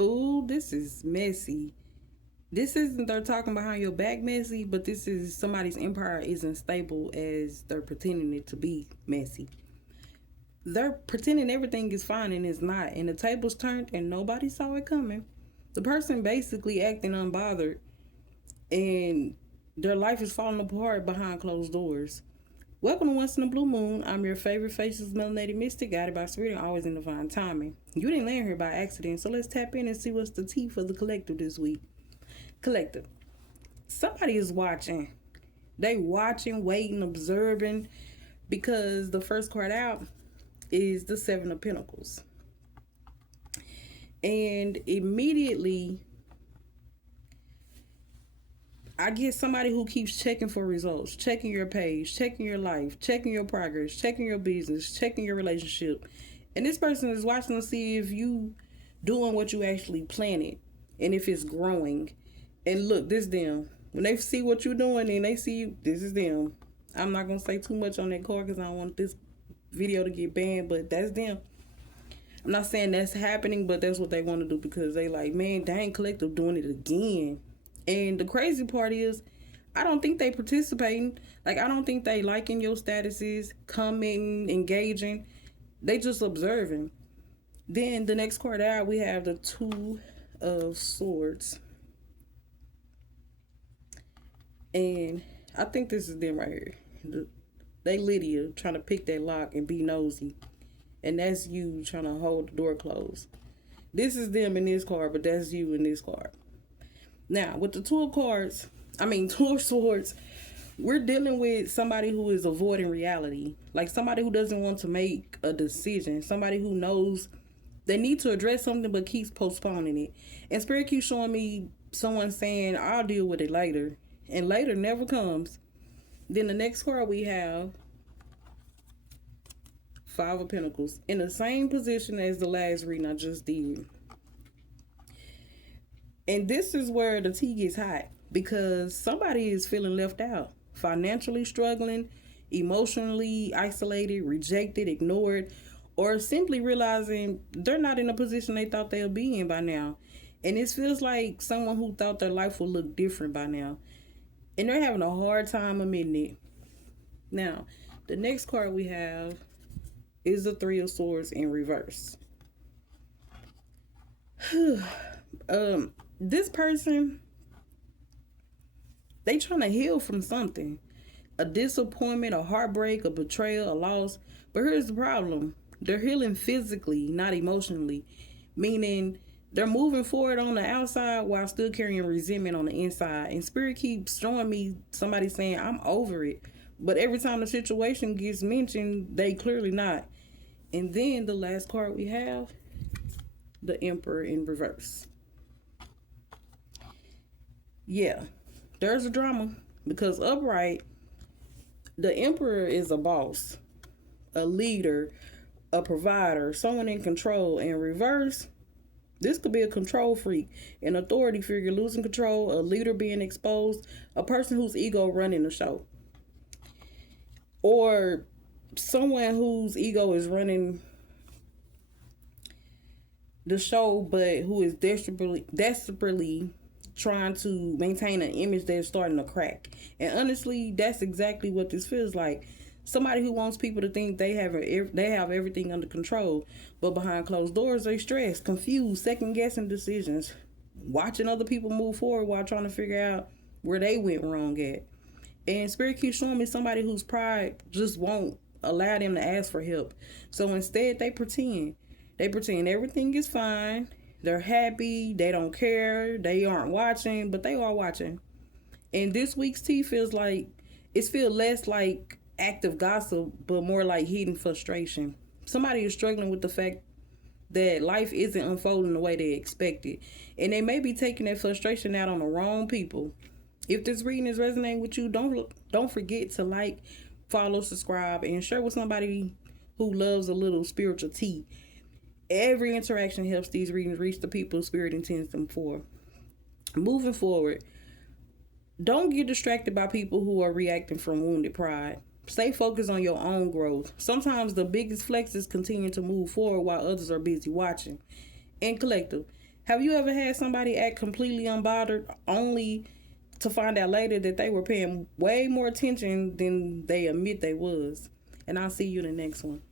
Ooh, this is messy. This isn't they're talking behind your back messy, but this is somebody's empire isn't stable as they're pretending it to be messy. They're pretending everything is fine and it's not, and the tables turned and nobody saw it coming. The person basically acting unbothered, and their life is falling apart behind closed doors. Welcome to Once in a Blue Moon. I'm your favorite faceless melanated mystic, guided by spirit and always in divine timing. You didn't land here by accident, so let's tap in and see what's the tea for the collective this week. Collective. Somebody is watching. They watching, waiting, observing, because the first card out is the Seven of Pentacles. And immediately, I get somebody who keeps checking for results, checking your page, checking your life, checking your progress, checking your business, checking your relationship. And this person is watching to see if you doing what you actually planted and if it's growing. And look, this them. When they see what you're doing and they see you, this is them. I'm not gonna say too much on that card because I don't want this video to get banned, but that's them. I'm not saying that's happening, but that's what they want to do because they like, man, dang, collective doing it again. And the crazy part is, I don't think they participating. Like, I don't think they liking your statuses, commenting, engaging. They just observing. Then the next card out, we have the Two of Swords. And I think this is them right here. They Lydia trying to pick that lock and be nosy. And that's you trying to hold the door closed. This is them in this card, but that's you in this card. Now, with the Two of Swords, we're dealing with somebody who is avoiding reality. Like somebody who doesn't want to make a decision. Somebody who knows they need to address something but keeps postponing it. And Spirit keeps showing me someone saying, I'll deal with it later. And later never comes. Then the next card we have Five of Pentacles. In the same position as the last reading I just did. And this is where the tea gets hot because somebody is feeling left out, financially struggling, emotionally isolated, rejected, ignored, or simply realizing they're not in a position they thought they'll be in by now. And this feels like someone who thought their life would look different by now. And they're having a hard time admitting it. Now, the next card we have is the Three of Swords in reverse. This person, they trying to heal from something. A disappointment, a heartbreak, a betrayal, a loss. But here's the problem. They're healing physically, not emotionally. Meaning they're moving forward on the outside while still carrying resentment on the inside. And Spirit keeps showing me somebody saying, I'm over it. But every time the situation gets mentioned, they clearly not. And then the last card we have, the Emperor in reverse. Yeah, there's a drama because upright, the Emperor is a boss, a leader, a provider, someone in control. In reverse, this could be a control freak, an authority figure losing control, a leader being exposed, a person whose ego running the show, or someone whose ego is running the show, but who is desperately trying to maintain an image that's starting to crack. And honestly, that's exactly what this feels like. Somebody who wants people to think they have everything under control, but behind closed doors they stressed, confused, second guessing decisions, watching other people move forward while trying to figure out where they went wrong at. And Spirit keeps showing me somebody whose pride just won't allow them to ask for help. So instead they pretend. They pretend everything is fine. They're happy. They don't care. They aren't watching, but they are watching. And this week's tea feels less like active gossip, but more like hidden frustration. Somebody is struggling with the fact that life isn't unfolding the way they expected. And they may be taking that frustration out on the wrong people. If this reading is resonating with you, don't forget to like, follow, subscribe, and share with somebody who loves a little spiritual tea. Every interaction helps these readings reach the people Spirit intends them for. Moving forward, don't get distracted by people who are reacting from wounded pride. Stay focused on your own growth. Sometimes the biggest flexes continue to move forward while others are busy watching. And collective, Have you ever had somebody act completely unbothered only to find out later that they were paying way more attention than they admit they was? And I'll see you in the next one.